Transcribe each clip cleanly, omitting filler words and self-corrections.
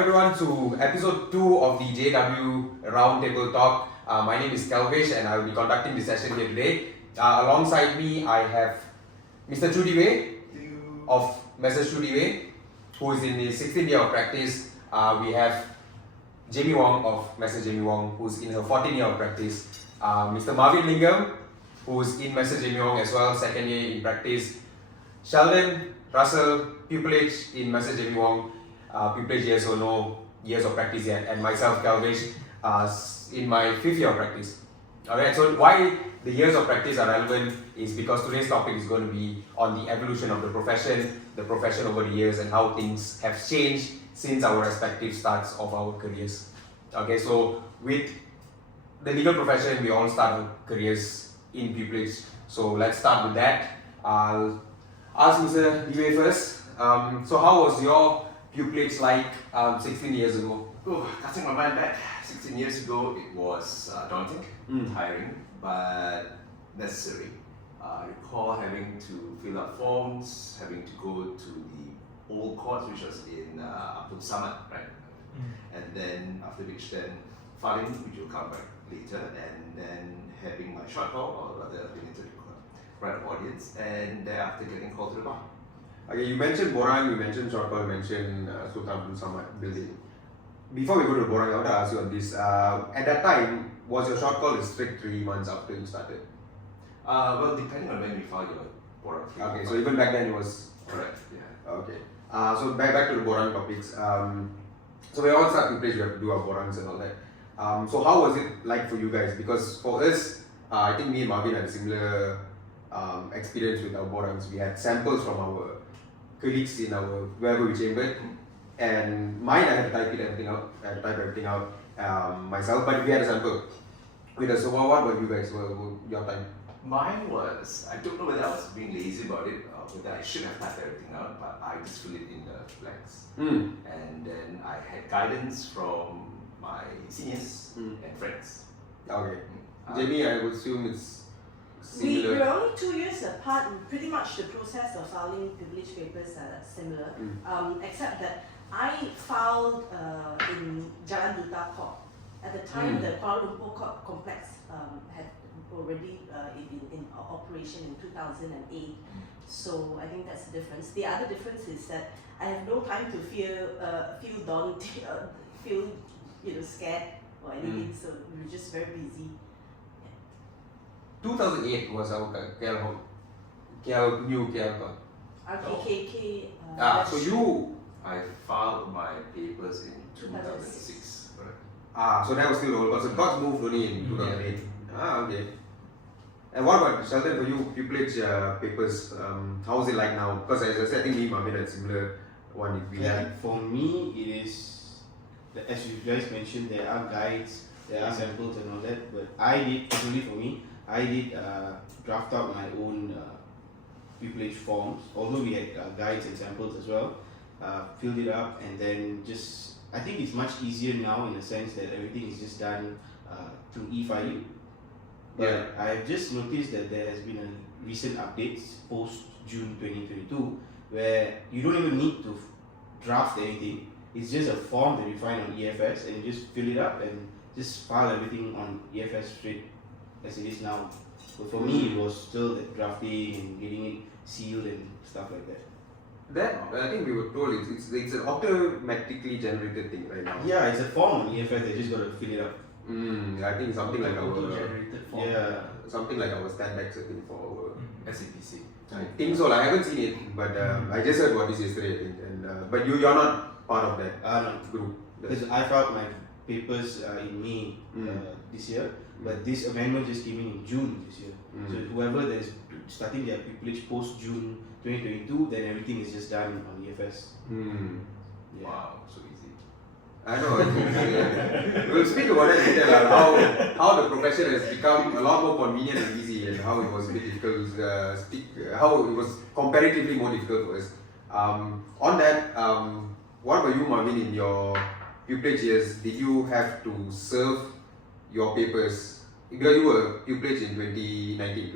everyone to episode 2 of the JW Roundtable Talk. My name is Kelvesh and I will be conducting this session here today. Alongside me, I have Mr. Choo Dee Wei of Choo Dee Wei, who is in his 16th year of practice. We have Wong of Wong, who is in her 14th year of practice. Mr. Marveyn Lingam, who is in Wong as well, 2nd year in practice. Sheldon, Russell, pupillage in Wong, pupillage years or no years of practice yet, and myself, Kelvesh, in my 5th year of practice. Alright, so why the years of practice are relevant is because today's topic is going to be on the evolution of the profession over the years and how things have changed since our respective starts of our careers. Okay, so with the legal profession, we all start our careers in pupillage. So let's start with that. I'll ask Mr. Dee Wei first. So how was your pupillage like 16 years ago? Cutting my mind back, 16 years ago, it was daunting, tiring, but necessary. I recall having to fill out forms, having to go to the old court, which was in Upton Summit, right? And then after which then filing, which will come back later, and then having my short call, or rather limited right of audience, and thereafter getting called to the bar. Okay, you mentioned Borang, you mentioned short call, you mentioned Sultan Abdul Samad building. Before we go to Borang, I want to ask you on this. At that time, was your short call strict 3 months after you started? Well, depending on when you file your Borang. Okay, so even back then it was... Correct, yeah. Okay. So back to the Borang topics. So we all start pupillage, we have to do our Borangs and all that. So how was it like for you guys? Because for us, I think me and Marveyn had a similar experience with our Borangs. We had samples from our colleagues in our wherever we chambered, and mine I had to type everything out myself, but we had a sample. So what were you guys, your time? Mine was, I don't know whether I was being lazy about it or whether I should have typed everything out, but I just filled it in the blanks. And then I had guidance from my seniors and friends. Okay. Jamie, I would assume it's similar. We were only 2 years apart, and pretty much the process of filing privilege papers are similar, except that I filed in Jalan Duta Court. At the time, the Kuala Lumpur Court complex had already in operation in 2008. So I think that's the difference. The other difference is that I have no time to feel daunted, feel scared or anything. So we were just very busy. 2008 was our new KL Court. RKKK. So I filed my papers in 2006. Correct. So that was still old. So the courts moved only in 2008. Okay. And what about Sheldon, for you, pupillage papers, how is it like now? Because as I said, I think me and Marveyn had a similar one. For me, it is, as you guys mentioned, there are guides, there are samples and all that, but personally for me, I did draft out my own pupillage forms, although we had guides and samples as well, filled it up, and then I think it's much easier now in the sense that everything is just done through e-filing. But I have just noticed that there has been a recent updates post June 2022 where you don't even need to draft anything. It's just a form that you find on EFS and you just fill it up and just file everything on EFS straight as it is now. But for me, it was still the drafting and getting it sealed and stuff like that. That, I think we were told it's an automatically generated thing right now. Yeah, it's a form on EFS, they just got to fill it up. I think something like our something like our standard setting for our SAPC. I think so. I haven't seen it, but I just heard about this yesterday. I think, and but you're not part of that group. Because I filed my papers in May this year, but this amendment just came in June this year. So whoever that is starting their pupillage post June 2022, then everything is just done on EFS. Wow, so easy. I know. We'll speak about it later. How the profession has become a lot more convenient and easy, and how it was a bit difficult. How it was comparatively more difficult for us. On that, what were you, Marveyn, in your pupillage years? Did you have to serve your papers? Because you were pupillage in 2019,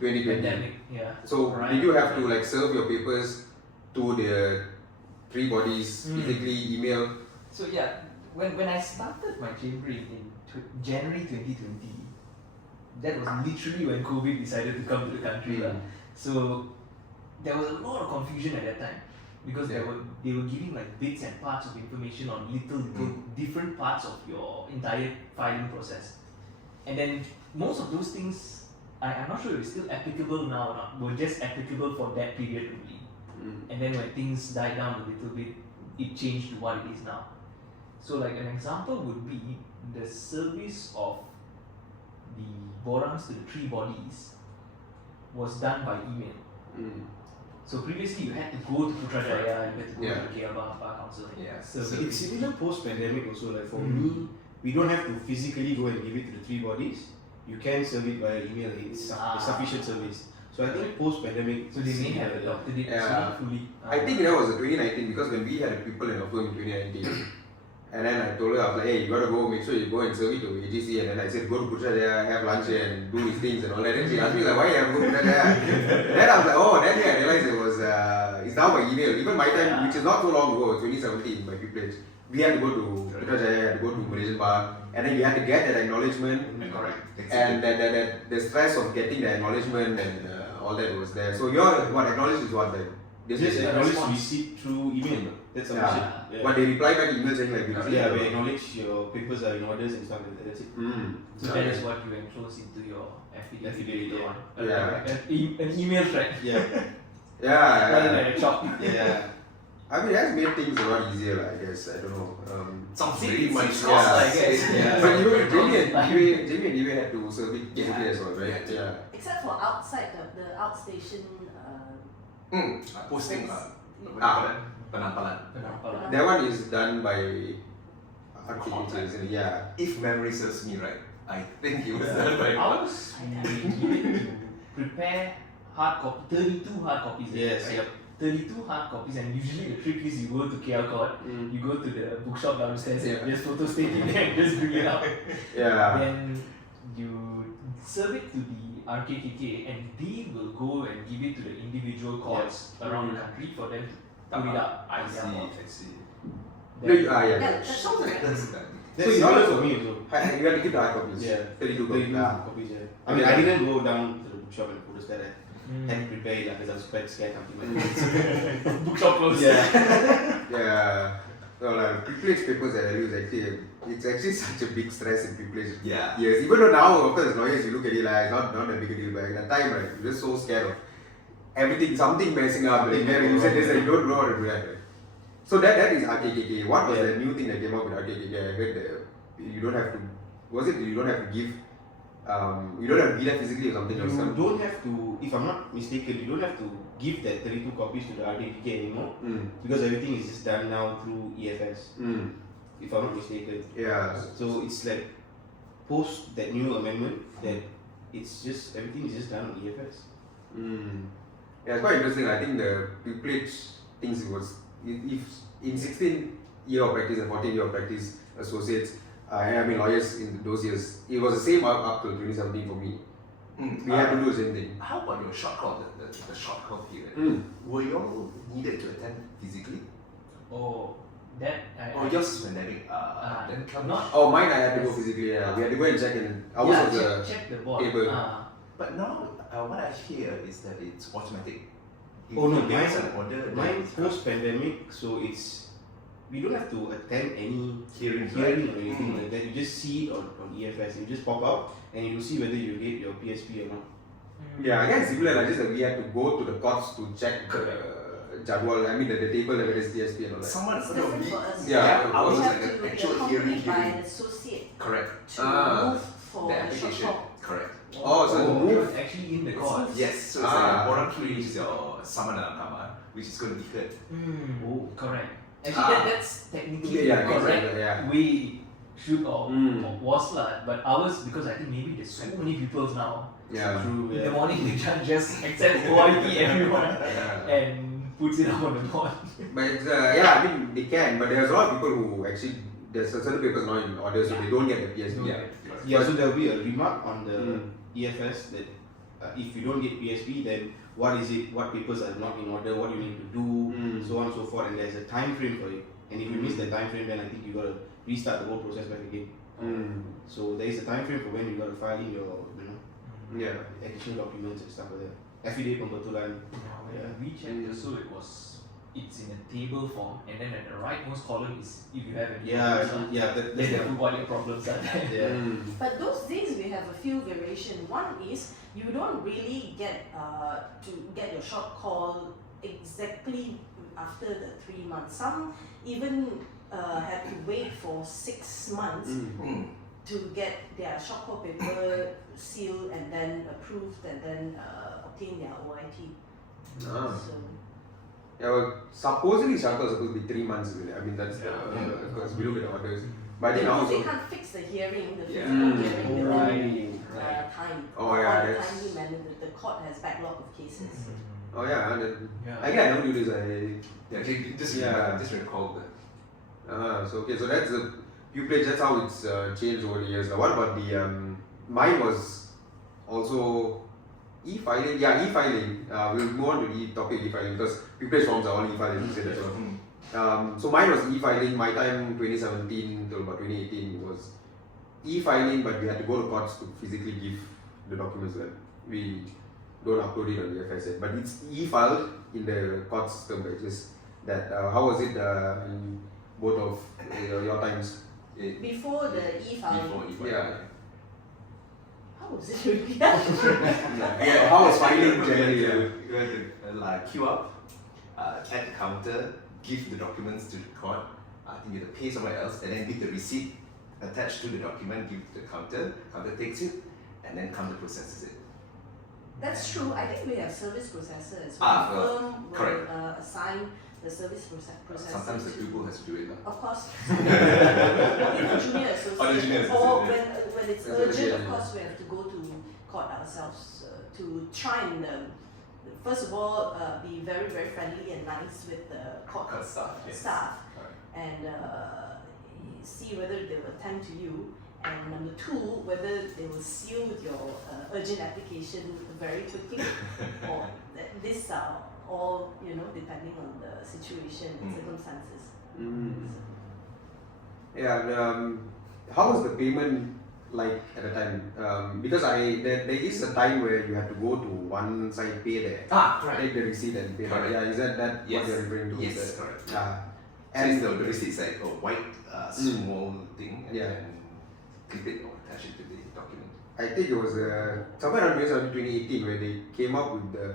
2020. Pandemic, yeah. So did you have to serve your papers to the 3 bodies, physically, email. So yeah, when I started my chambering in January 2020, that was literally when COVID decided to come to the country. So there was a lot of confusion at that time because they were giving like bits and parts of information on little different parts of your entire filing process. And then most of those things, I'm not sure if it's still applicable now or not, were just applicable for that period only. And then when things died down a little bit, it changed to what it is now. So like an example would be the service of the borans to the 3 bodies was done by email. So previously you had to go to Putrajaya, you had to go to the KL Bahasa Council. So So it's similar post-pandemic also. Like for me, we don't have to physically go and give it to the 3 bodies. You can serve it via email. It's sufficient service. So I think post-pandemic. So they may have adopted it fully. I think that was 2019 because when we had people in our firm in 2019, and then I told her, I was like, hey, you gotta go, make sure you go and serve it to AGC. And then I said, go to Putrajaya, have lunch and do these things and all that. Then she asked me, like, why you have to go to Putrajaya? Then I was like, oh, then I realized it was, it's now by email. Even my time, which is not so long ago, 2017, my pupillage, we had to go to Putrajaya, had to go to Malaysian Bar, and then you had to get that acknowledgement. Correct. And that the stress of getting the acknowledgement and all that was there. So your acknowledged is what then? Just acknowledge receipt through email. That's sufficient. But they reply back email saying like, we acknowledge your papers are in orders and stuff like that. That's it. So that is what you enclose into your affidavit later on. An email thread. Rather than a chop. I mean, it has made things a lot easier, I guess. I don't know. Sounds very much cost, I guess. But Jamie and Dewey had to serve it physically as well, right? Except for outside the outstation. Posting. Penampalan. That one is done by architects, isn't it? If memory serves me right, I think it was done by Ours, we needed to prepare hard copy, 32 hard copies. Yes. Right? 32 hard copies, and usually the trick is you go to KL Court, you go to the bookshop downstairs and just photo state it there and just bring it out. Then you serve it to the RKKK and they will go and give it to the individual courts around the country for them to put it up. I see. That's So That's in order for me also. you have to keep the hard copies. 32 copies. Copies. I mean, I didn't go down to the bookshop and photo stat. I had to prepare it because I was quite scared something. Bookshop closed. So like privilege papers I tell you is actually such a big stress in privilege. Yeah. Yes, even though now of course as lawyers you look at it like it's not a big deal, but at that time right, you're just so scared of everything, something messing up. Like, you said this, you don't know how to do that. Right? So that is RKKK. What was the new thing that came up with RKKK? I heard you don't have to. Was it you don't have to give? You don't have to be there physically or something. You don't have to, if I'm not mistaken, you don't have to give that 32 copies to the RKKK anymore because everything is just done now through EFS. If I'm not mistaken. So it's like post that new amendment that it's just everything is just done on EFS. It's quite interesting. I think the privilege things was if in 16 year of practice and 14 year of practice associates. I mean lawyers in those years, it was the same up to 2017 for me. We had to do the same thing. How about your short call, the short call period? Were you all needed to attend physically? Oh, that Or yours is pandemic? Then not. Oh, mine I had to go physically. We had to go and check in. Ours was check the board. table. But now, what I hear is that it's automatic. Oh no, mine post-pandemic, so it's we don't have to attend any hearing or anything like that. You just see it on EFS. You just pop out and you will see whether you get your PSP or not. Yeah, again similar. Like just that we had to go to the courts to check jadwal. I mean the table whether it's PSP and all that. Someone It's different for us. ours We is have like to an be actual hearing. accompanied by an associate Correct. to move for The a short application. call. Correct. Oh, so the it move. was actually in the court. Yes, so it's like a borang tree, which is your summon nakama, which is going to be heard. Oh, correct. Actually, that's technically the correct way should or was lah. But ours, because I think maybe there's so many people now. True. In the morning, the judge just accepts OIP everyone and puts it up on the board. But it's, I mean they can, but there's a lot of people who actually there's certain papers not in order, so they don't get the PSP. So there will be a remark on the EFS that if you don't get PSP, then what is it, what papers are not in order, what you need to do, so on and so forth, and there's a time frame for it. And if you miss the time frame, then I think you gotta restart the whole process back again. So there is a time frame for when you gotta file in your, additional documents and stuff like that. Affidavit pembetulan. When we checked also, it's in a table form, and then at the rightmost column is if you have any problems. Then what your problems are there. But those days we have a few variations. One is you don't really get to get your short call exactly after the 3 months. Some even have to wait for 6 months to get their short call paper sealed and then approved and then obtain their OIT. So, yeah, well, supposedly short call is supposed to be 3 months. I mean, that's because we look at the orders. But I think now they can't fix the hearing, the physical hearing, time. Oh yeah, or the timely manner. The court has backlog of cases. Oh yeah, again I don't do this. Just recall that. So that's the pupillage. That's how it's changed over the years. What about the mine was also e-filing. Yeah, e-filing. We'll move on to the topic e-filing because pupillage forms are all e-filing. So mine was e-filing. My time 2017 till about 2018 was e-filing, but we had to go to courts to physically give the documents that we don't upload it on the FSN. But it's e-filed in the court system. But just that. How was it in both of your times? Before the e-filing. Yeah. How was it really? How was filing generally? You had to queue up at the counter, give the documents to the court. I think you have to pay somewhere else, and then give the receipt attached to the document, give to the counter. Counter takes it, and then counter processes it. That's true. I think we have service processors. Firm will assign the service processor. Sometimes the pupil has to do it. Of course. Even junior associate. Or when it's urgent, of course, we have to go to court ourselves to try and, first of all, be very, very friendly and nice with the court staff. And see whether they will attend to you. And number two, whether they will seal your urgent application very quickly, or these are all depending on the situation and circumstances. Yeah. How was the payment like at the time? Because there is a time where you have to go to one side, pay there, take the receipt and pay. Yeah, is that what you're referring to? Yes, correct. And the receipt is like a white small thing, and then clip it or attach it to the document. I think it was somewhere around 2018 where they came up with the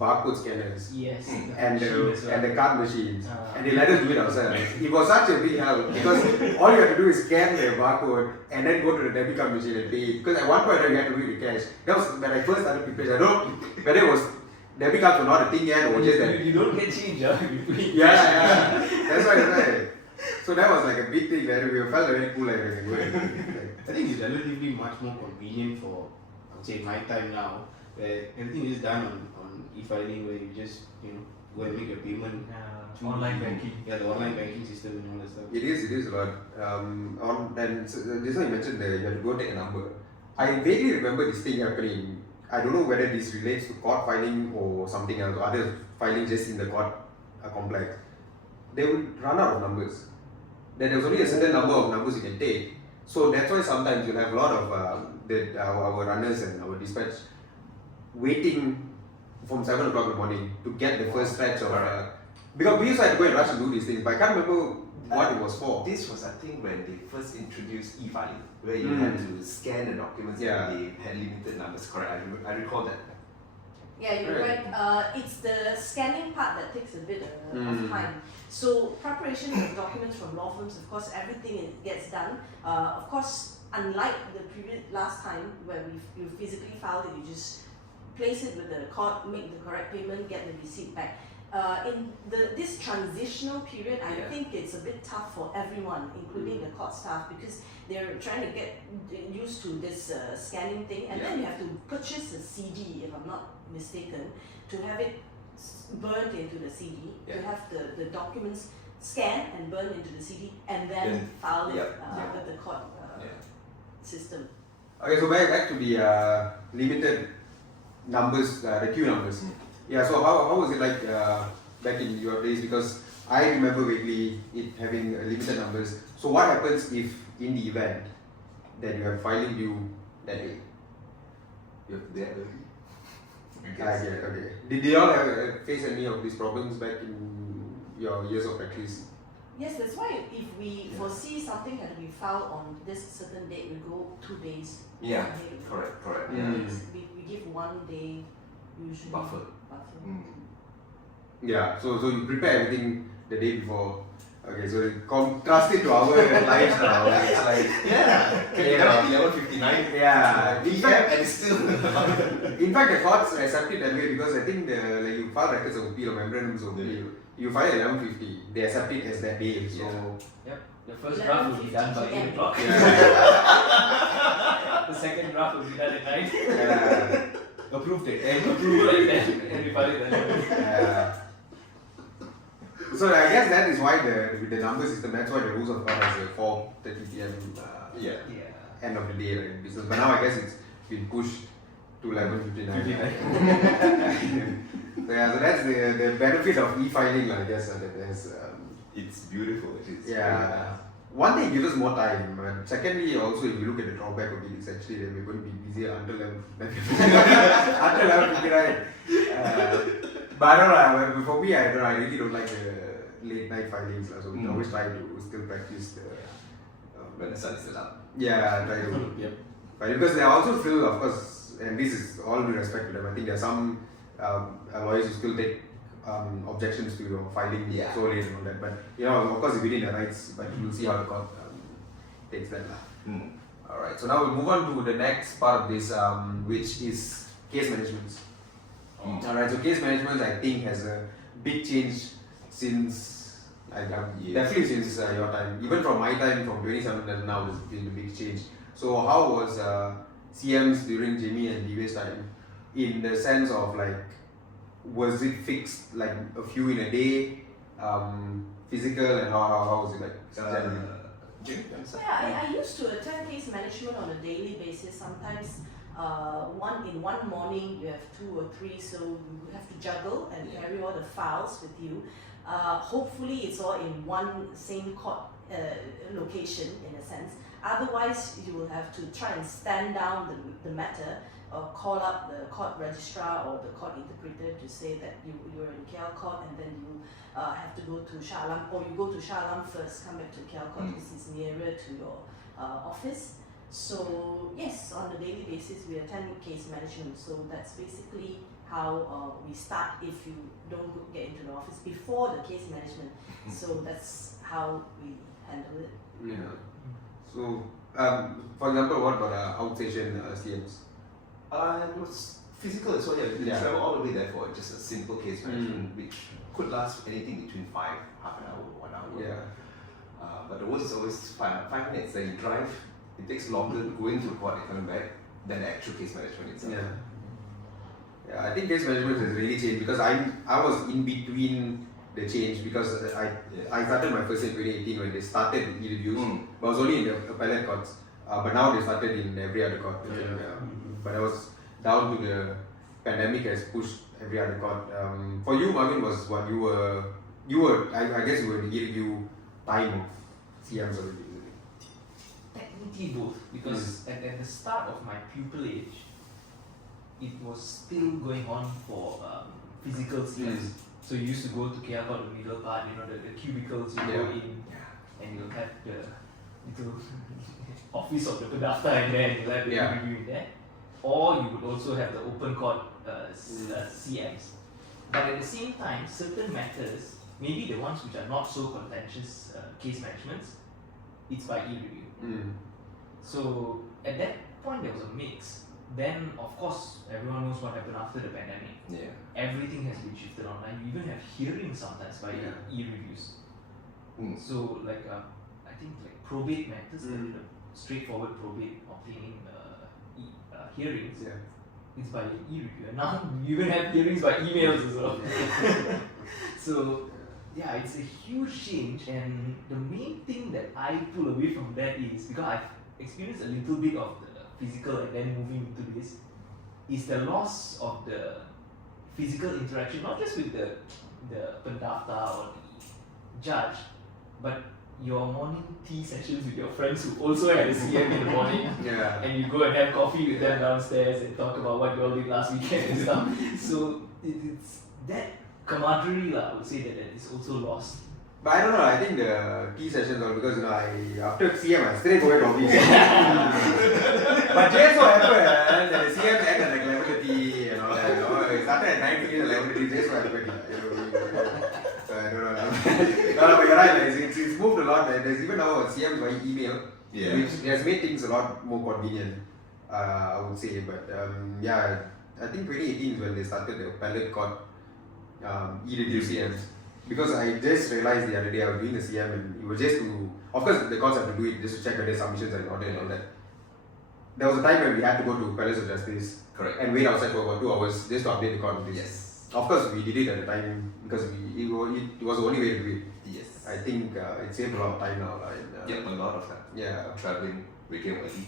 barcode scanners. Yes. And the card machines. And they let us do it ourselves. It was such a big help because all you have to do is scan the barcode and then go to the debit card machine and pay it. Because at one point you had to pay the cash. That was when I first started preparing. I don't know whether it was debit cards were not a thing yet or just that. You don't get change, Yeah. That's right. So that was like a big thing that we felt very cool like I think it's relatively much more convenient for, I would say, my time now, where everything is done on e-filing, where you just go and make your payment. Online banking. Yeah, the online banking system and all that stuff. It is a lot. And just now you mentioned that you have to go take a number. I vaguely remember this thing happening. I don't know whether this relates to court filing or something else, or other filing just in the court complex. They would run out of numbers. Then there was only a certain number of numbers you can take. So that's why sometimes you'll have a lot of our runners and our dispatch waiting from 7 o'clock in the morning to get the first stretch of because we used to have to go and rush to do these things, but I can't remember what it was for. This was, I think, when they first introduced e-filing, where you had to scan the documents and they had limited numbers. Correct, I recall that. Yeah, you're right. It's the scanning part that takes a bit of time. So preparation of documents from law firms, of course, everything gets done. Of course, unlike the last time where you physically filed it, you just place it with the court, make the correct payment, get the receipt back. In this transitional period, I think it's a bit tough for everyone, including the court staff, because they're trying to get used to this scanning thing, and then you have to purchase a CD, if I'm not mistaken, to have it burned into the CD, to have the documents scanned and burned into the CD, and then file it with the court system. Okay, so back to the limited numbers, the queue numbers. Yeah, so how was it like back in your days? Because I remember vaguely it having limited numbers. So what happens if in the event that you have filing due that day? You have to be there early. I I guess. get it, okay. Did they all have face any of these problems back in your years of practice? Yes, that's why if we foresee something had to be filed on this certain date, we go 2 days. Yeah, ahead. correct. Mm. We give 1 day usually. Buffer. Yeah, so you prepare everything the day before. Okay, so contrast it to our lives now. It's like Yeah, 11:59. yeah. We have, and it's still. In fact, the courts accept it that way because I think like you file records of appeal or memorandums of appeal. You file at 11:50. They accept it as that day. So The first draft will be done by 8 o'clock. yeah. The second draft will be done at 9. Yeah. Approved it. And approval at 10. And we file it at 11. Yeah. So I guess that is why with the number system, that's why the rules of court has a 4:30 p.m. Yeah. End of the day right, business. But now I guess it's been pushed to 11:59. So yeah, so that's the benefit of e-filing, I guess. That has, It's beautiful. It is. yeah. One thing, it gives us more time. And secondly, also if you look at the drawback of it, it's actually that we're going to be busier until 11:59. But I don't know. For me, I really don't like the late night filings. So we always try to still practice the. When the sun is still up. Yeah, try to. Yep. But because they are also still, of course, and this is all due respect to them. I think there are some lawyers who still take objections to your filing so late and all that. But of course, within the rights. But we'll see how the court takes that. Alright, so now we'll move on to the next part of this, which is case management. Alright, so case management I think has a big change since definitely since your time. Even from my time, from 2017 now, there's been a big change. So how was CMs during Jamie and Dee Wei's time? In the sense of like, was it fixed like a few in a day, physical, and how was it like? Jim, you understand? Yeah, I used to attend case management on a daily basis. Sometimes in one morning you have 2 or 3, so you have to juggle and carry all the files with you. Hopefully it's all in one same court location in a sense. Otherwise you will have to try and stand down the matter or call up the court registrar or the court interpreter to say that you're in KL court, and then you have to go to Shah Alam, or you go to Shah Alam first, come back to KL court because it's nearer to your office. So yes, on a daily basis we attend case management. So that's basically how we start if you don't get into the office before the case management. So that's how we handle it. Yeah. So, for example, what about outstation CMs? It was physical as well. You travel all the way there for just a simple case management, which could last anything between half an hour, 1 hour. Yeah. But the worst is always 5 minutes. Then you drive. It takes longer to go into the court and coming back than the actual case management itself. Yeah. Yeah, I think case management has really changed because I was in between the change because I started my first in 2018 when they started the e-reviews, but I was only in the appellate courts. But now they started in every other court. But I was down to the pandemic has pushed every other court. For you, Marveyn, was what you were. I guess you were in the e-review time of CMs already. Technically both, because at the start of my pupil age, it was still going on for physical CMs. So you used to go to KL court, the middle part, the cubicles, you go in and you'll have the little office of the Pedafta in there and you'll have the review in there. Or you would also have the open court CMs. But at the same time, certain matters, maybe the ones which are not so contentious case managements, it's by e-review. So at that point there was a mix. Then of course everyone knows what happened after the pandemic. Everything has been shifted online. You even have hearings sometimes by e-reviews. So like I think like probate matters, like the straightforward probate obtaining hearings, it's by e-review. And now you even have hearings by emails as well. So yeah, it's a huge change, and the main thing that I pull away from that is because I've experienced a little bit of the physical and then moving into this, is the loss of the physical interaction, not just with the pendaftar or the judge, but your morning tea sessions with your friends who also had a CM in the morning, Yeah. and you go and have coffee with them downstairs and talk about what you all did last weekend and stuff. So it's that camaraderie, I would say, that is also lost. But I don't know, I think the tea sessions are because after CM I straight away to office. But just so happened that the CM ended at like 11:30 and all that. It started at 9:30 and 11:30, just so happened. So I don't know. No, but you're right, it's moved a lot. There's even now CM by email, which has made things a lot more convenient, I would say. But I think 2018 is when they started the appellate court e-review CMs. Because I just realized the other day I was doing the CM and it was just to, of course the courts have to do it just to check whether submissions are in order and all that. There was a time when we had to go to Palace of Justice and wait outside for about 2 hours just to update the court on this. Yes. Of course we did it at the time because it was the only way to do it. Yes. I think it saved a lot of time now. Yep, a lot of time. Yeah. Traveling, waking up early.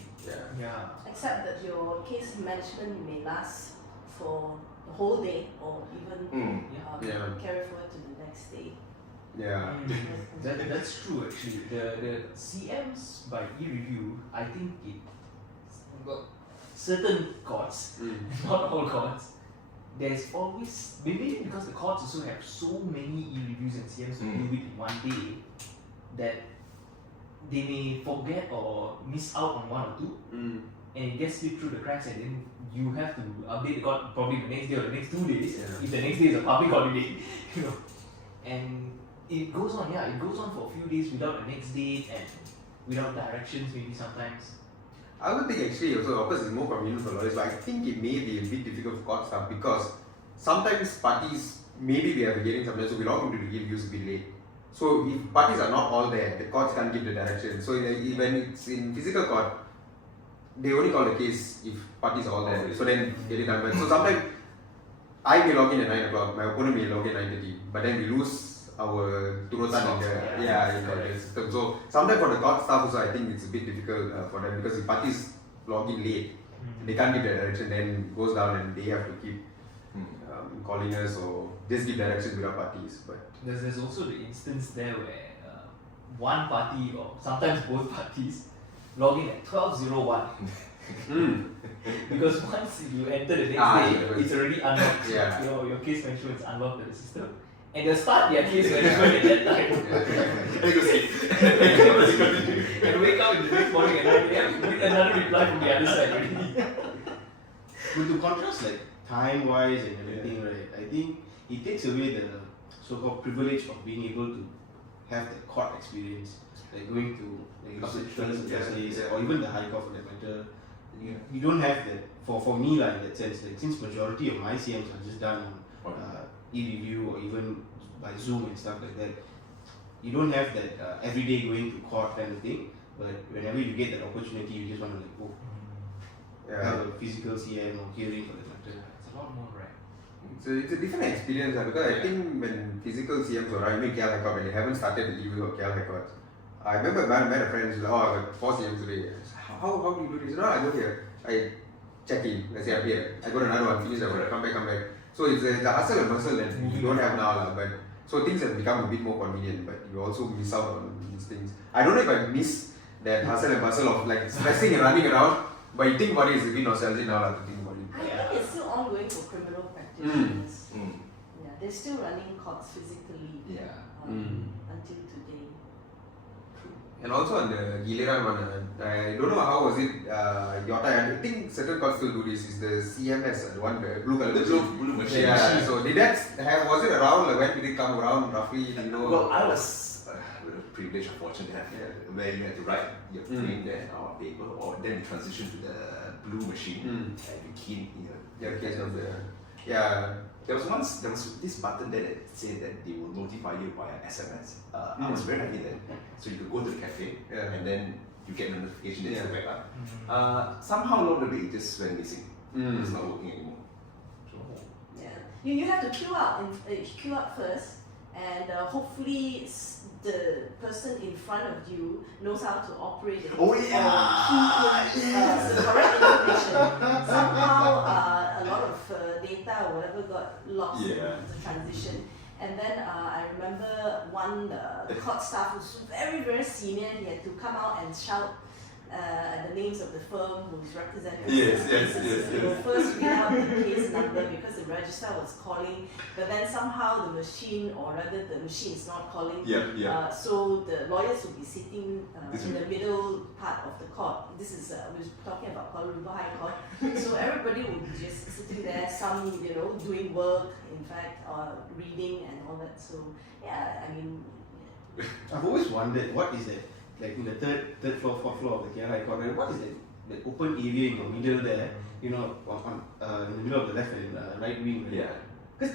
Yeah. Except that your case management may last for the whole day or even carry forward to the next day. Yeah. That's true actually. The CMs by e-review, I think certain courts, not all courts, there's always, maybe because the courts also have so many e-reviews and CMs to deal with in one day, that they may forget or miss out on one or two, and it gets slipped through the cracks, and then you have to update the court probably the next day or the next 2 days, if the next day is a public holiday, and it goes on, it goes on for a few days without a next date and without directions maybe sometimes. I would think actually also, of course it's more convenient for lawyers, but I think it may be a bit difficult for court staff because sometimes parties, maybe we have a hearing sometimes, so we log into the reviews a bit late. So if parties are not all there, the courts can't give the direction. So when it's in physical court, they only call the case if parties are all there. So then get it done. But so sometimes I may log in at 9 o'clock, my opponent may log in at 9:30, but then we lose our turutan in the system. So sometimes for the court staff also, I think it's a bit difficult for them because if parties log in late, they can't give the direction, then it goes down and they have to keep calling us or just give directions without parties. But there's also the instance there where one party or sometimes both parties log in at 12:01. Because once you enter the next day, it's already unlocked. Your case management is unlocked by the system. And they start their case management at that time. And wake up in the next morning at 9 a.m. with another reply from the other side already. But to contrast like time-wise and everything, right, I think it takes away the so-called privilege of being able to have the court experience, like going to justice or even the High Court for that matter. You don't have that, for me in that sense, like since majority of my CMs are just done on e-review or even by Zoom and stuff like that, you don't have that everyday going to court kind of thing, but whenever you get that opportunity, you just want to have a physical CM or hearing for that matter. It's a lot more, right? it's a different experience because I think when physical CMs or I mean KL High Court, when they haven't started the review of KL High Court, I remember I met a friend who's like, I got 4 CMs today. How do you do this? No, I go here, I check in, let's say I'm here, I go to another one, finish that one, come back. So it's the hustle and bustle that you don't have now, but so things have become a bit more convenient, but you also miss out on these things. I don't know if I miss that hustle and bustle of like stressing and running around, but you think about it, it's a bit nostalgic now to think about it. I think it's still ongoing for criminal practitioners. Yeah, they're still running courts physically until today. And also on the Giliran one, I don't know how was it your time. I think certain courts still do this. Is the CMS the one the blue color blue machine. Yeah. So did that have was it around? Like, when did it come around roughly? You know. Well, I was privileged or fortunate to have where you had to write your name there on paper, or then you transition to the blue machine and you key in your case of the There was this button there that said that they will notify you via SMS. I was very happy then. So you could go to the cafe and then you get a notification that it's back up. Somehow along the way it just went missing. It's not working anymore. Yeah, you have to queue up first, and hopefully the person in front of you knows how to operate it Oh, or yeah. key in the correct information. Somehow a lot of data or whatever got lost in Yeah. the transition. And then I remember one the court staff was very, very senior. He had to come out and shout the names of the firm who's representing Yes, the yes, cases. yes, He will yes. first read out the case number because the registrar was calling, but then somehow the machine, or rather the machine is not calling. Yeah. So the lawyers will be sitting This in the middle part of the court. This is we're talking about Kuala Lumpur High Court. So everybody will be just sitting there, some doing work, in fact, or reading and all that. So yeah, I mean. I've always wondered what is that, like in the third floor, fourth floor of the KL High Court, what is that open area in the middle there, in the middle of the left and right wing. Yeah. Because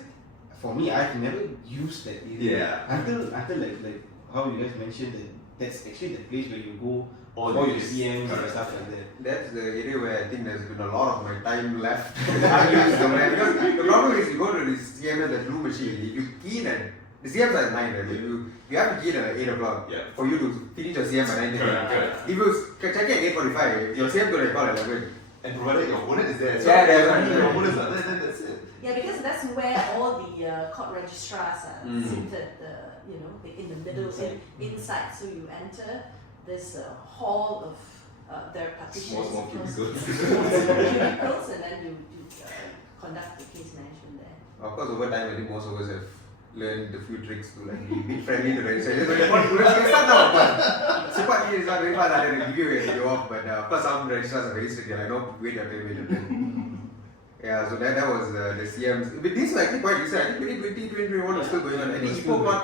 for me, I've never used that area Yeah. until like how you guys mentioned that that's actually the place where you go All for the your days. CMs and Correct. stuff like that. That's the area where I think there's been a lot of my time left unused somewhere. Because the problem is you go to this CMS, the blue machine, if you key in at the CMs are at 9, right? You have to key in at 8 o'clock Yeah. for you to finish your CM at 9:30. Correct. If you checking at 8:45, your CM going to call at 11. And provided your opponent is there. Yeah, that's right. Your opponent is not there, then that's it. Yeah, because that's where all the court registrars are seated, in the middle, inside. So you enter this hall of their partitions. Small cubicles. Cubicles, and then you conduct the case management there. Of course, over time, I think most of us have learned a few tricks to like be a bit friendly to the registrar. It's not now, but super key is not very fast. They give you and you off. But of course, some registrars are very strict. They're like, no, wait your turn. Yeah, so that was the CMs. But these were actually quite recent. I think 2020, 2021 was still going on. I think Ipoh Court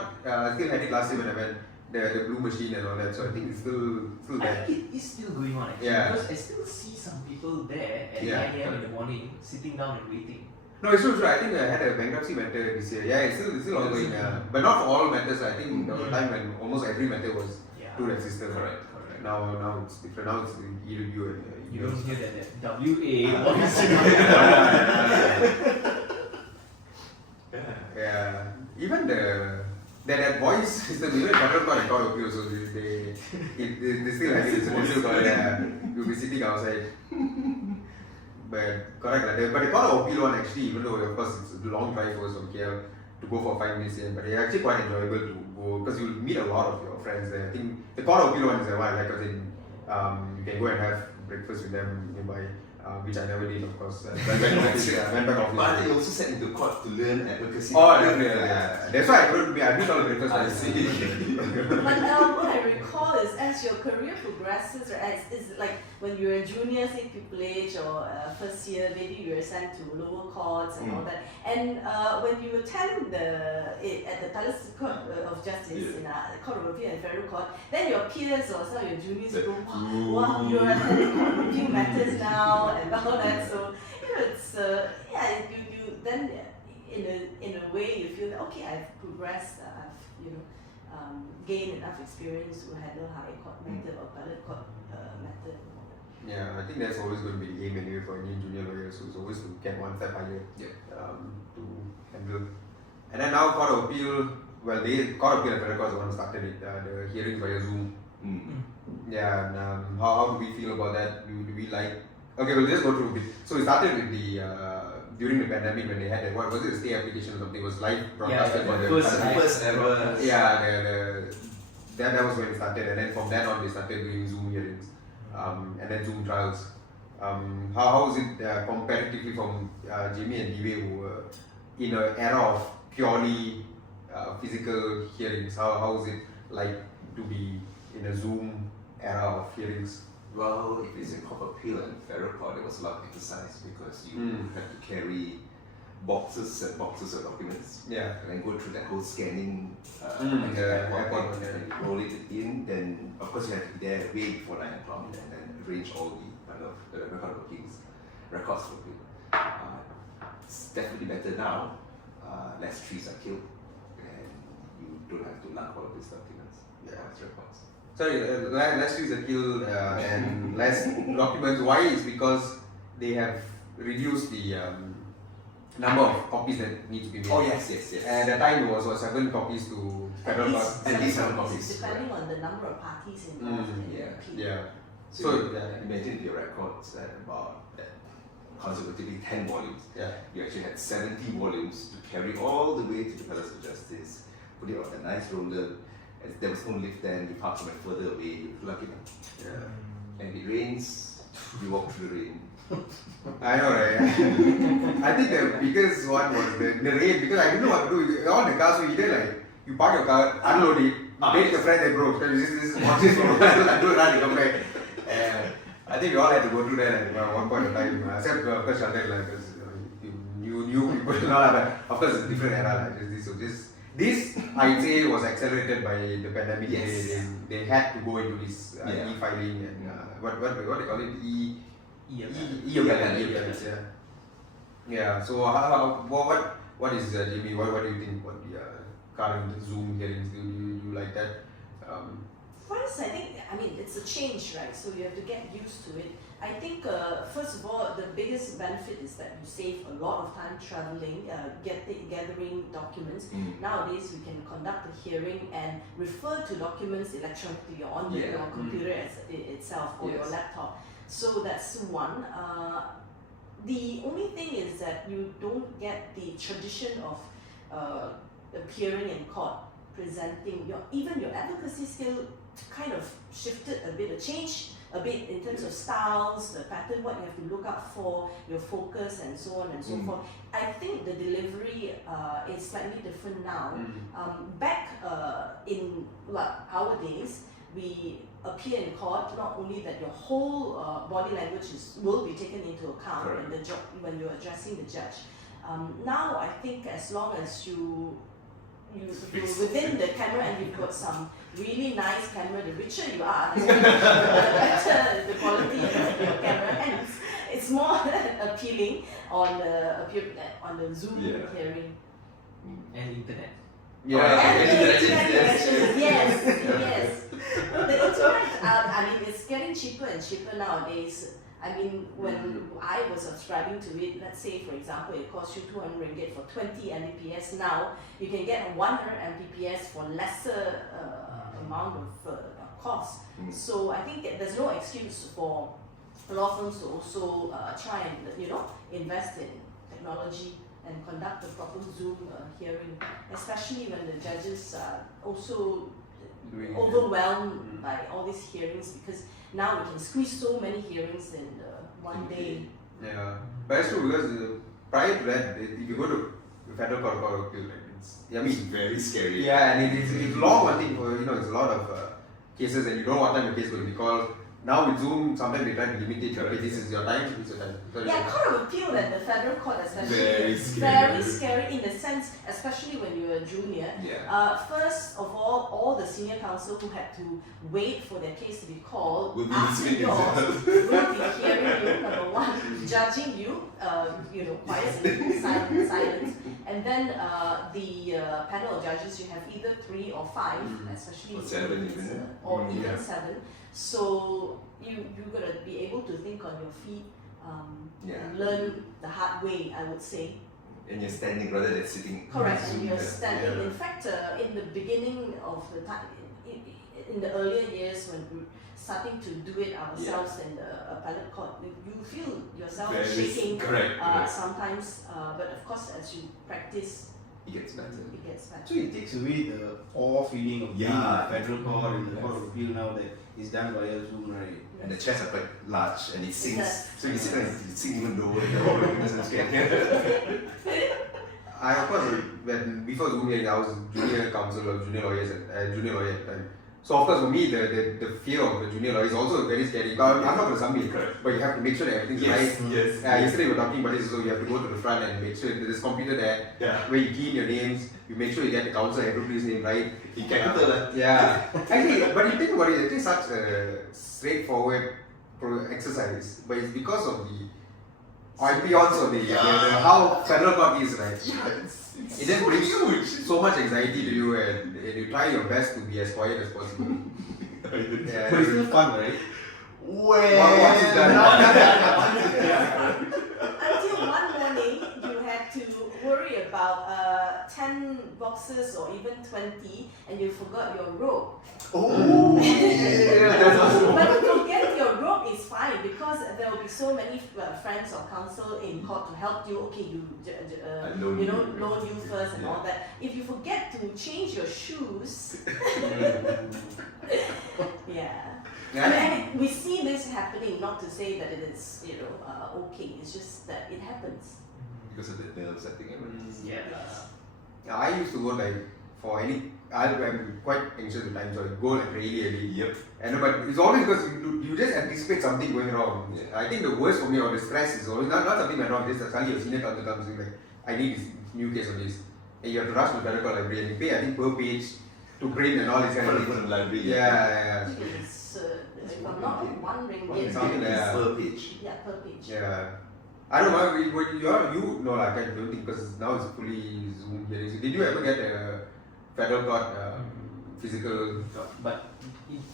still had it last year when I went. The blue machine and all that. So I think it's still I there. think it is still going on actually, Yeah. because I still see some people there at Yeah. 9 a.m. in the morning sitting down and waiting. No, it's true. I think I had a bankruptcy matter this year. Yeah, it's still ongoing. But not for all matters. I think there was a time when almost every matter was Yeah. to that system. Correct. Now it's different. Now it's EW and You don't hear that WA voice. Yeah. Even that voice system, even federal court and court of appeal, so they still have it. It's a digital court. You'll be sitting outside. But correct, but the court of appeal one actually, even though of course it's a long drive for us from KL to go for 5 minutes in, but they're actually quite enjoyable to go because you'll meet a lot of your friends there. I think the court of appeal one is the one I like because you can go and have breakfast with them nearby, which I never did, of course. Went back office. But they also sent into court to learn advocacy. Oh, definitely. Yeah. That's why I couldn't be. I missed all the breakfast. I see. But what I recall is as your career progresses, right, it's like when you're a junior, say pupillage or first year, maybe you're sent to lower courts and all that. And when you attend at the Palace Court of Justice in a Court of Appeal and Federal Court, then your peers or some of your juniors go, wow, you're attending court review matters now and all that. So it's you then in a way you feel that okay, I've progressed, I've gained enough experience to handle high court matter or appellate court matter. Yeah, I think that's always going to be the aim anyway for any junior lawyers who's always to get one step higher to handle. And then now Court of Appeal, Court of Appeal and Federal Court is the one who started it, the hearings via Zoom. Yeah, and how do we feel about that? Do we like? Okay, we'll just go through it. So we started with the during the pandemic when they had what was it, the stay application or something? It was live broadcasted for the First ever. Yeah, that was when it started, and then from then on they started doing Zoom hearings, and then Zoom trials. How is it comparatively from Jamie and Dee Wei, who were in an era of purely physical hearings? How is it like to be in a Zoom era of hearings? Well, if it's in Court of Appeal and Federal Court, there was a lot of exercise because you had to carry boxes and boxes of documents. Yeah. And then go through that whole scanning The airport, and then roll it in. Then, of course, you had to be there way before 9 o'clock and then arrange all the record of appeals, records for appeal. It's definitely better now. Less trees are killed and you don't have to lug all of these documents. Records. Sorry, less trees are killed and less documents. Why is because they have reduced the number of copies that need to be made. Oh yes. At the time, it was 7 copies to federal court. At least 7 copies. Depending on the number of parties involved in the appeal. Yeah. So imagine your records at about consecutively 10 volumes. Yeah. You actually had 70 volumes to carry all the way to the Palace of Justice, put it on a nice roller. And there was no lift then, you park somewhere further away, you plug it up. Yeah. And it rains, you walk through the rain. I know, right? I think the biggest one was the rain, because I didn't know what to do. All the cars were either like, you park your car, unload it, make your friend and bro, this watch this from I do run, come back. I think we all had to go through that at one point in time, except of course Sheldon, like, because you new people, of course it's a different era, like, so this I'd say was accelerated by the pandemic. Yes. They had to go into this e-filing and what they call it, e-appellate, yeah. So what is Jimmy? What do you think about the current Zoom hearings? Do you like that? First, I mean, it's a change, right? So you have to get used to it. I think, first of all, the biggest benefit is that you save a lot of time traveling, gathering documents. Nowadays, we can conduct a hearing and refer to documents electronically on your computer itself or your laptop. So that's one. The only thing is that you don't get the tradition of appearing in court, presenting even your advocacy skill kind of shifted a bit, changed a bit in terms of styles, the pattern, what you have to look out for, your focus, and so on and so forth. I think the delivery is slightly different now. Back in our days, we appear in court, not only that your whole body language will be taken into account when you're addressing the judge. Now, I think as long as you're within the camera and you've got some really nice camera, the richer you are, the better the quality of your camera, and it's more appealing on the Zoom hearing. And internet. Yes. The internet, I mean, it's getting cheaper and cheaper nowadays. I mean, when I was subscribing to it, let's say for example, it costs you 200 ringgit for 20 Mbps. Now you can get 100 Mbps for lesser amount of cost. So I think there's no excuse for law firms to also try and invest in technology and conduct a proper Zoom hearing, especially when the judges are also overwhelmed by all these hearings, because now we can squeeze so many hearings in one day. Yeah, but it's true, because prior to that, if you go to the federal court of appeal, it's very scary. Yeah, and it's long. I think it's a lot of cases, and you don't know what time the case will be called. Now with Zoom, sometimes they try to limit it. Okay, this is your time. This is your time. Court of appeal and the federal court especially very scary in the sense, especially when you're a junior. First of all the senior counsel who had to wait for their case to be called after yours will be hearing you, number one, judging you, quietly, silence, and then the panel of judges, you have either 3 or 5, especially or 7 even, or even 7. So you gotta be able to think on your feet and learn the hard way, I would say. And you're standing rather than sitting. Correct, and you're standing. In fact, in the beginning of the time, in the earlier years when we're starting to do it ourselves in the appellate court, you feel yourself shaking sometimes. But of course, as you practice, it gets better. So it takes away the awe feeling of being in the federal court and the court of appeal now that it's done via Zoom, right? And the chairs are quite large and it sinks. So you sit there and you sing even lower and the whole doesn't scare. I of course, before Zoom hearing, I was junior counsel or junior lawyer at the time. So of course for me, the fear of the junior lawyer is also very scary. I'm not going to submit, but you have to make sure that everything's right. Yesterday we were talking about this, so you have to go to the front and make sure there's a computer there, where you key in your names, you make sure you get the counsel, everybody's name right. In capital. Actually, but you think about it, it's such a straightforward exercise, but it's because of the ambience of the how federal court is, right? It just brings so much anxiety to you, and you try your best to be as quiet as possible. But it's still fun, right? Once it's done. until one morning you had to about 10 boxes or even 20 and you forgot your rope. Oh, yeah, that's awesome. But to forget your rope is fine because there will be so many friends or counsel in court to help you. Okay, loan you. loan you first and all that. If you forget to change your shoes, yeah. And we see this happening. Not to say that it is okay. It's just that it happens. Because of the nerves, I think. Yeah, I used to go like for any. I'm quite anxious at times, so I go like really early. Yep. And but it's always because you just anticipate something going wrong. Yeah. I think the worst for me or the stress is always not something went wrong. Just suddenly your senior counsel comes in like, I need this new case on this, and you have to rush to the federal court library and you pay I think per page to print and all this kind of For things. the library. Yeah. It's if I'm not wrong, $1. Something like that. Per page. Yeah, per page. Yeah. I don't know. You know, like, I don't think because now it's fully Zoom hearings. Did you ever get a federal court physical? But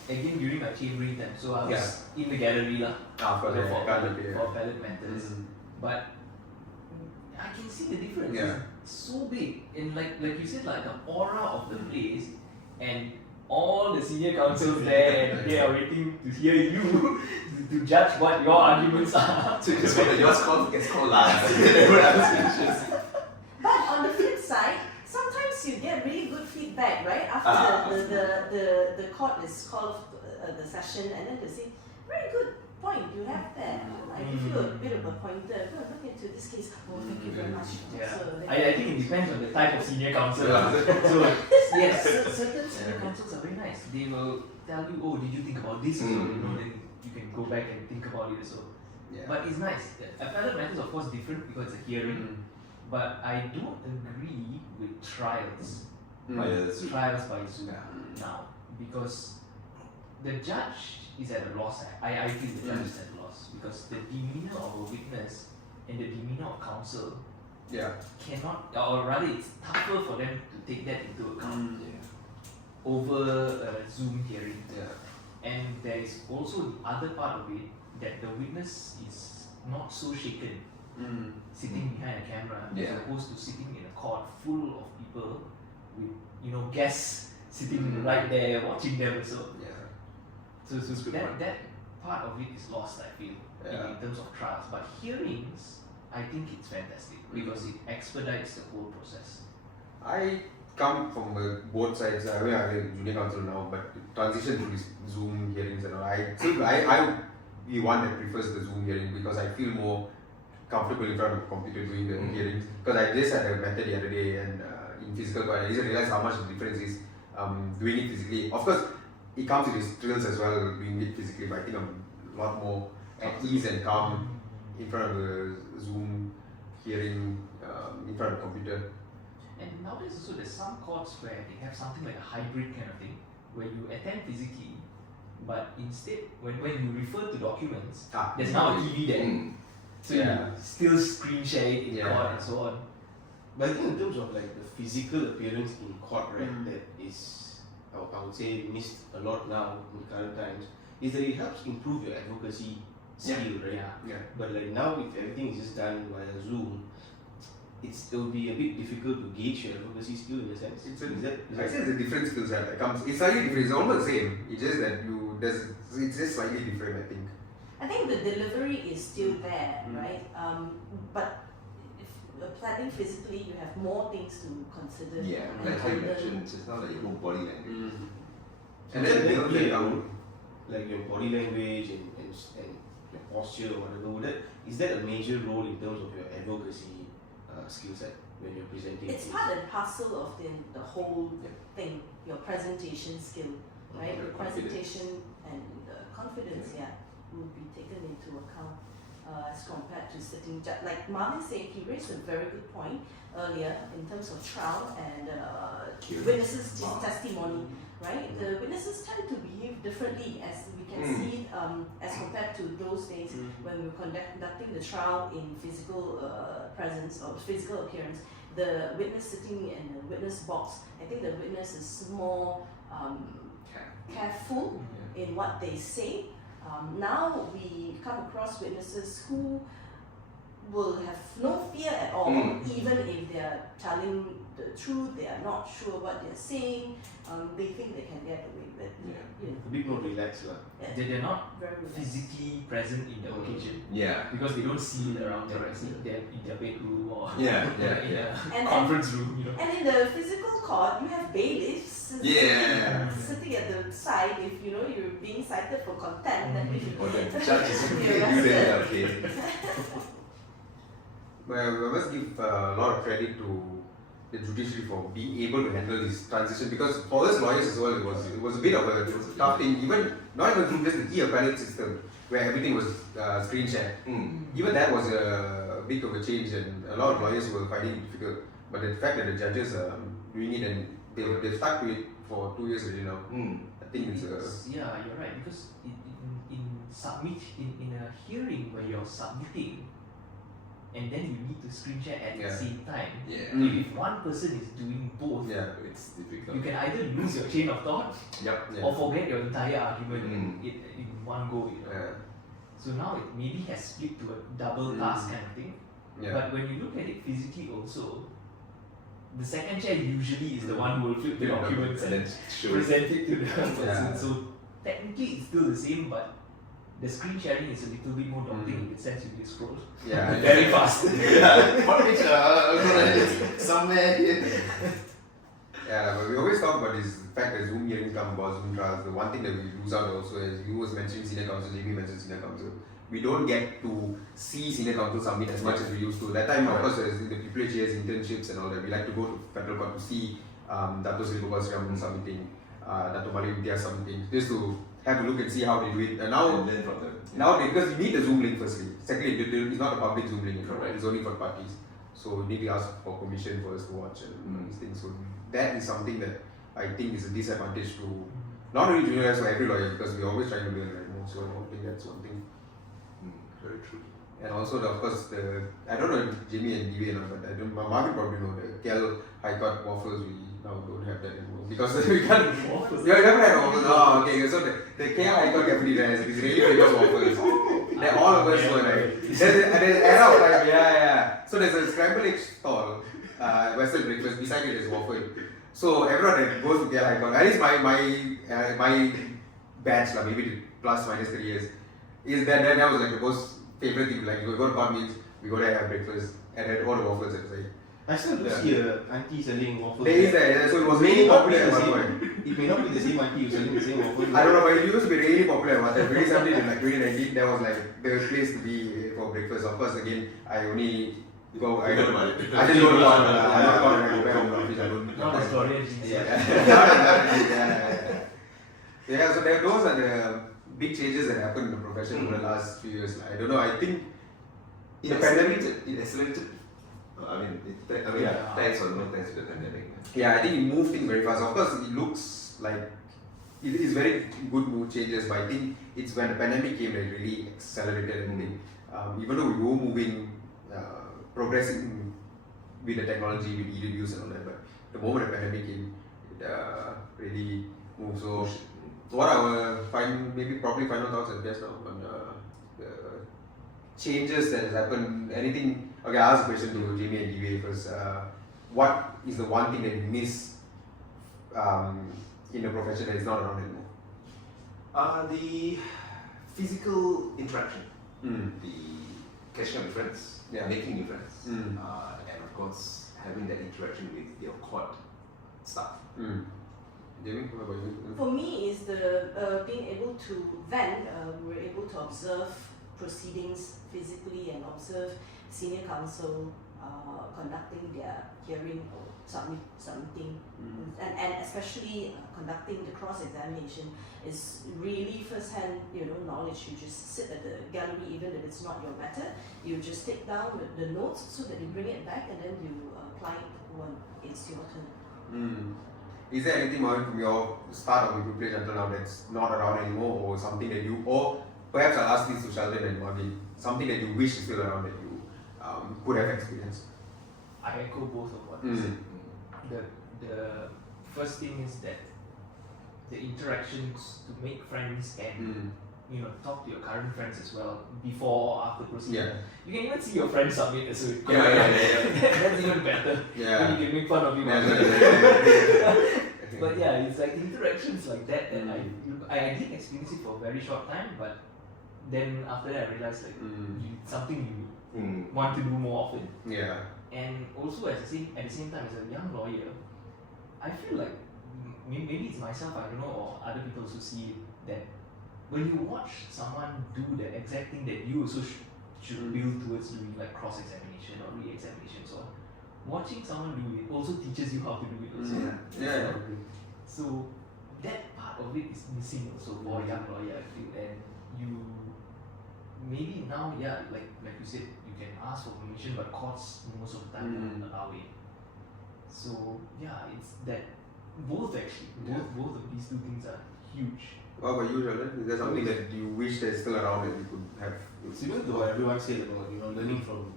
again, during my chambering time, so I was in the gallery lah. Of course, for yeah. appellate matters. But I can see the difference. Yeah. It's so big, and like you said, like the aura of the place, and all the senior counsels there, and they are waiting to hear you to judge what your arguments are. So you just hope that yours gets called last. Everyone else finishes. But on the flip side, sometimes you get really good feedback, right? After the court is called the session, and then they say, very good point you have there. I give you a bit of a pointer. Go and look into this case. Oh, thank you very much. Yeah. So I think it depends on the type of senior counsel. Yeah. So yes, certain senior counsels are very nice. They will tell you, oh, did you think about this? So then you can go back and think about it. So, Yeah. but it's nice. Appellate matters, of course, different because it's a hearing. But I don't agree with trials. Trials by Zoom now because the judge is at a loss. I feel the judge is at a loss because the demeanor of a witness and the demeanor of counsel cannot, or rather, it's tougher for them to take that into account over a Zoom hearing. And there is also the other part of it that the witness is not so shaken sitting behind a camera as opposed to sitting in a court full of people with guests sitting right there watching them also. So that part of it is lost, I feel, in terms of trials. But hearings, I think it's fantastic because it expedites the whole process. I come from both sides. I mean, I'm a junior counsel now, but transition to this Zoom hearings and all. I be one that prefers the Zoom hearing because I feel more comfortable in front of a computer doing the hearings. Because I just had a method the other day and in physical court, I just realized how much the difference is doing it physically. Of course, it comes with its thrills as well doing it physically, but I think I'm a lot more at ease and calm in front of a Zoom hearing in front of a computer. And nowadays also there's some courts where they have something like a hybrid kind of thing where you attend physically, but instead when you refer to documents, there's now a TV there. So you still screen share it in court and so on. But I think in terms of like the physical appearance in court, right, that is, I would say, missed a lot now in current times, is that it helps improve your advocacy skill, right? But like now, if everything is just done via Zoom, it will be a bit difficult to gauge your advocacy skill in a sense. I say it's a different skill set that comes. It's slightly different. It's almost the same. It's just that it's just slightly different, I think. I think the delivery is still there, right? But if planning physically, you have more things to consider. Yeah, like how you mentioned, it's not like your whole body language. And then they play don't a role, like your body language and your posture or whatever. Is that a major role in terms of your advocacy skill set when you're presenting? It's part and parcel of the whole thing, your presentation skill, right? Your presentation and confidence, will be taken into account as compared to sitting. Like Marveyn said, he raised a very good point earlier in terms of trial and witnesses' testimony, right? The witnesses tend to behave differently, as we can see as compared to those days when we were conducting the trial in physical presence or physical appearance. The witness sitting in the witness box, I think the witness is more careful in what they say. Now we come across witnesses who will have no fear at all, even if they are telling the truth, they are not sure what they're saying, they think they can get away with it. Yeah. You know, A bit more relaxed lah. They're not very relaxed. physically present in the occasion Yeah. because they don't see it around them. Correct. They're in their bedroom or Yeah, in yeah. And- a conference room, you know. And in the physical court, you have bailiffs Yeah. sitting at the side. If you know you're being cited for contempt, then you Or the judge is You're okay, arrested. okay. Well, we must give a lot of credit to the judiciary for being able to handle this transition, because for us lawyers as well, it was a bit of a tough thing. Even not even through just the e-appellate system where everything was screen shared. Even that was a bit of a change, and a lot of lawyers were finding it difficult. But the fact that the judges are doing it and they've stuck to it for 2 years already now, I think it's a Yeah, you're right, because in a hearing where you're submitting and then you need to screen share at the Yeah. same time. Yeah. If one person is doing both, yeah. It's difficult. you can either lose your chain of thought Yep. Yeah. or forget your entire argument Mm. in one go. You know? Yeah. So now it maybe has split to a double task kind of thing. Yeah. But when you look at it physically also, the second chair usually is the one who will flip the documents And and then show present it to the person. Yeah. So technically it's still the same, but the screen sharing is a little bit more daunting in the sense you can scroll Yeah. very fast. What picture? Somewhere here. Yeah, but we always talk about this fact that Zoom hearings come about Zoom trials. The one thing that we lose out also, as you was mentioning senior counsel, Jamie mentioned senior counsel, we don't get to see senior counsel submit as much as we used to. That time, of course, as in the privilege years, internships and all that, we like to go to federal court to see Dato Sri Gopal Sriram submitting, Dato Mali Vidya submitting, just to have a look and see how they do it. And now, And then from the because you need the Zoom link firstly. Secondly, it's not a public Zoom link, Correct. it's only for parties. So you need to ask for permission for us to watch and these things. So that is something that I think is a disadvantage to not only junior lawyers, but every lawyer, because we're always trying to learn right now. So I think that's one thing. very true. And also, of course, I don't know if Jimmy and Dee Wei know, but I don't. Marvin probably know the Kel High Court waffles. We now don't have that anymore because we can't. Waffles? You never had waffles. Oh, okay. So the Kel High Court cafeteria has these really famous waffles. That all of us were like. There's an era of time. Yeah. So there's a scrambled egg stall, Western breakfast. Beside it is waffle. So everyone that goes to Kel High Court, at least my batch lah, maybe plus minus 3 years. Is that was like the most favorite thing. Like we go to court means we go there have breakfast and then all the waffles inside. I still do see a auntie selling waffles. There is that, so it was May really not be popular at the one same. point. It may not be the same auntie who's selling the same waffles. I don't know, but it used to be really popular at one time. 2017 and like 2019, that was like the place to be for breakfast. Of course, again, I only go. I don't. I just go to court. I don't go to the office. I don't. Not as glorious. Yeah, so those are the big changes that happened in the profession over the last few years. I don't know. I think It accelerated. I mean, Yeah. thanks or no thanks to the pandemic. yeah, I think it moved things very fast. Of course, it looks like it is very good move changes, but I think it's when the pandemic came that it really accelerated everything. Even though we were moving, progressing with the technology, with e-reviews and all that, but the moment the pandemic came, it really moved. So, what are our probably final thoughts at best now on the changes that has happened? Anything? Okay, I'll ask a question to Jamie and Dee Wei first. What is the one thing that you miss in the profession that is not around anymore? The physical interaction, Mm. the catching up with friends, Yeah. making new friends, Mm. and of course having that interaction with your court staff. Jamie, what about you? For me, is the being able to then we were able to observe proceedings physically and observe senior counsel conducting their hearing or submitting, and especially conducting the cross-examination is really first-hand knowledge. You just sit at the gallery, even if it's not your matter. You just take down the notes so that you bring it back and then you apply it when it's your turn. Is there anything, Marvin, from your start of your privilege until now that's not around anymore, or something that you, or perhaps I'll ask this to Sheldon and Marvin, something that you wish is still around that you could have experienced? I echo both of what you said. The first thing is that the interactions to make friends and talk to your current friends as well before or after proceeding. Yeah. You can even see your friends submit as well. Yeah. That's even better. Yeah. When you can make fun of you. Yeah. But yeah, it's like interactions like that I did experience it for a very short time, but then after that I realized like it's something you want to do more often. Yeah. And also at the same time as a young lawyer, I feel like maybe it's myself, I don't know, or other people also see it, that when you watch someone do the exact thing that you also should build towards doing, like cross-examination or re-examination, so watching someone do it also teaches you how to do it also. Yeah. So that part of it is missing also for a young lawyer, I feel. And you maybe now, like you said, you can ask for permission, but courts most of the time don't allow it. So it's that both of these two things are huge. What about you, Sheldon? Is there something that you wish that's still around that you could have? Similar to what everyone said about learning from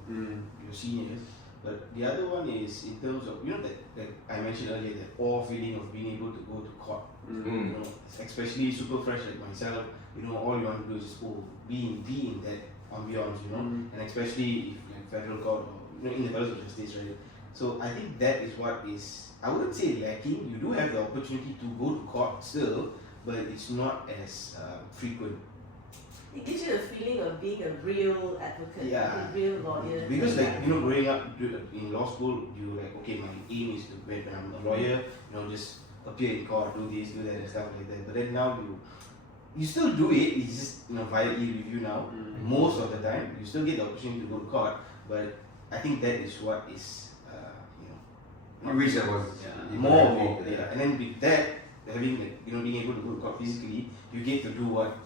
your seniors, but the other one is in terms of that I mentioned earlier, that awe feeling of being able to go to court. Especially super fresh like myself. All you want to do is just be in that ambiance. And especially if like federal court or in the Palace of Justice, right? So I think that is what is, I wouldn't say lacking. You do have the opportunity to go to court still, but it's not as frequent. It gives you a feeling of being a real advocate, Yeah. a real lawyer. Because growing up in law school, you like, okay, my aim is to when I'm a lawyer, just appear in court, do this, do that, and stuff like that. But then now you still do it. It's just via e-review now. Most of the time, you still get the opportunity to go to court. But I think that is what is You wish there was more of it. And then with that, having being able to go to court physically, you get to do what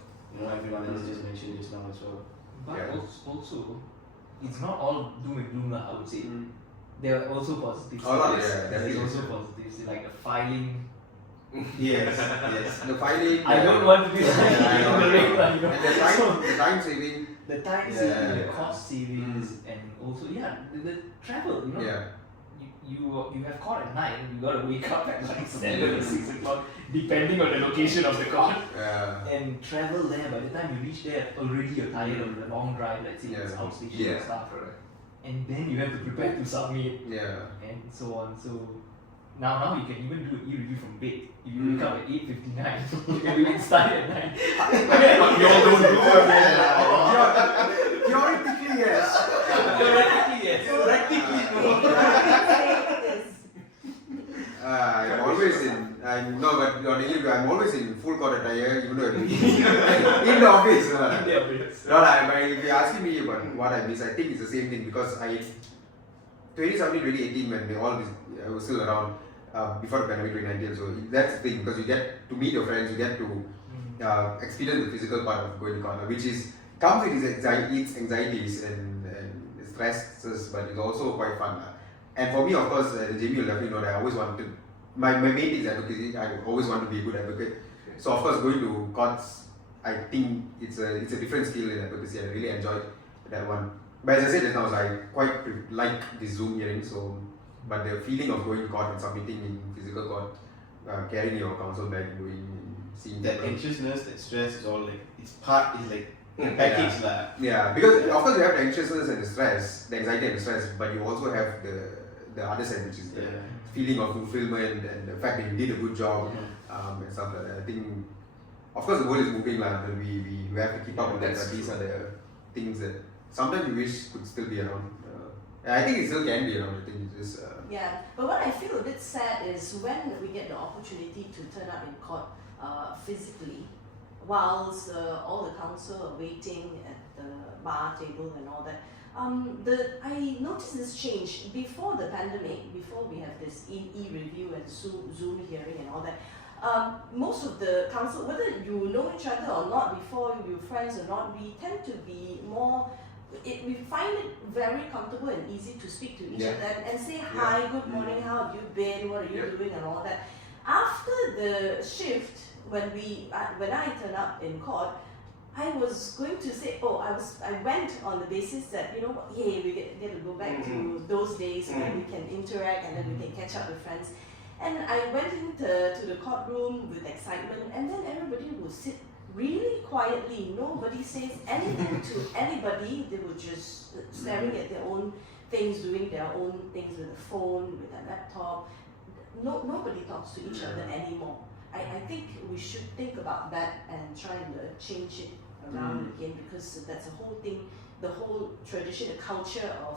everyone else just mentioned just now as well. But also, it's not all doom and gloom, I would say. There are also positives. There's also positives, like the filing. Yes. The filing. I don't want to be like I in the ring, know. And the time saving. The time saving, the cost savings, and also the travel. You have court at 9. You gotta wake up at like 7 or 6 o'clock, depending on the location of the court. And travel there. By the time you reach there, already you're tired of the long drive. Let's say it's outstation and stuff. And then you have to prepare to submit. And so on. So now you can even do an e-review from bed. If you wake up at 8:59, you can do it start at 9. You all don't do it. Theoretically, yes. Theoretically, yes. Practically, no. I'm always I'm always in full court attire, even though in the office. If you're asking me about what I miss, I think it's the same thing, because 2017, 2018, when I was still around before the pandemic, 2019. So that's the thing, because you get to meet your friends, you get to experience the physical part of going to court, which comes with its anxieties and stresses, but it's also quite fun. And for me, of course, Jamie will definitely know that I always wanted, my main thing is advocacy. I always want to be a good advocate. So of course, going to courts, I think it's a different skill in advocacy. I really enjoyed that one. But as I said just now, I quite like the Zoom hearing. So, but the feeling of going to court and submitting in physical court, carrying your counsel bag, seeing that people. anxiousness, that stress is all like a package lah. Yeah, because of course you have the anxiousness and the stress, the anxiety and the stress, but you also have the other side, which is the feeling of fulfillment and the fact that you did a good job and stuff like that. I think, of course, the world is moving, but we have to keep up with that. But these are the things that sometimes you wish could still be around. I think it still can be around. I think it's just. But what I feel a bit sad is when we get the opportunity to turn up in court physically, whilst all the counsel are waiting at the bar table and all that. I noticed this change before the pandemic, before we have this e-review and Zoom hearing and all that. Most of the counsel, whether you know each other or not before, you're friends or not, we tend to be more, we find it very comfortable and easy to speak to each other and say hi, good morning, how have you been, what are you doing and all that. After the shift, when I turn up in court, I was going to say, I went on the basis that, we get to go back to those days where we can interact and then we can catch up with friends. And I went into the courtroom with excitement, and then everybody would sit really quietly. Nobody says anything to anybody. They were just staring at their own things, doing their own things with the phone, with their laptop. Nobody talks to each other anymore. I think we should think about that and try and change it around again, because that's a whole thing, the whole tradition, the culture of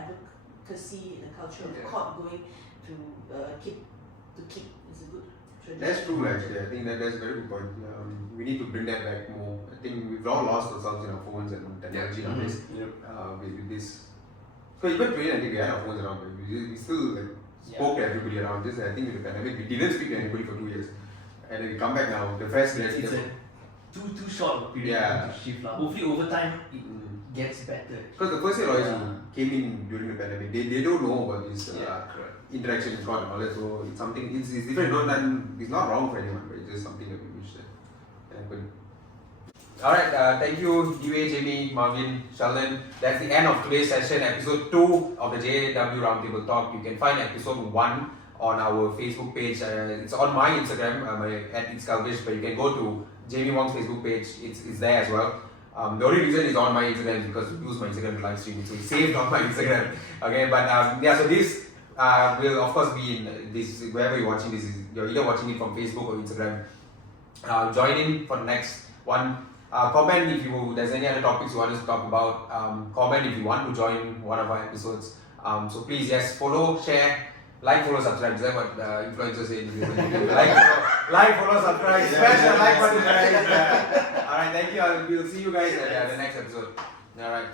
advocacy, the culture of court going to keep is a good tradition. That's true actually. I think that's a very good point. We need to bring that back more. I think we've all lost ourselves in our phones and technology nowadays. With this. So even 2019 we had our phones around, but we still spoke to everybody around this. I think with the pandemic we didn't speak to anybody for 2 years. And then we come back now, the fresh reality. It's a too short of a period to shift. Hopefully over time it gets better. Because the first year lawyers who came in during the pandemic, they don't know about this interaction with God and all that. So it's something, it's different. It's not wrong for anyone, but it's just something that we wish that happened. Alright, thank you Dee Wei, Jamie, Marveyn, Sheldon. That's the end of today's session, episode 2 of the JW Roundtable Talk. You can find episode 1 on our Facebook page. It's on my Instagram, @it's Kelvesh, but you can go to Jamie Wong's Facebook page. It's there as well. The only reason it's on my Instagram is because we use my Instagram to live stream, so it's saved on my Instagram. Okay, but so this will of course be in this wherever you're watching this. You're either watching it from Facebook or Instagram. Join in for the next one. Comment if there's any other topics you want us to talk about. Comment if you want to join one of our episodes. So please, follow, share. Like, follow, subscribe. Is that what influencers say? like, follow, subscribe. Smash the like button, guys. Alright, thank you. We'll see you guys at the next episode. Alright.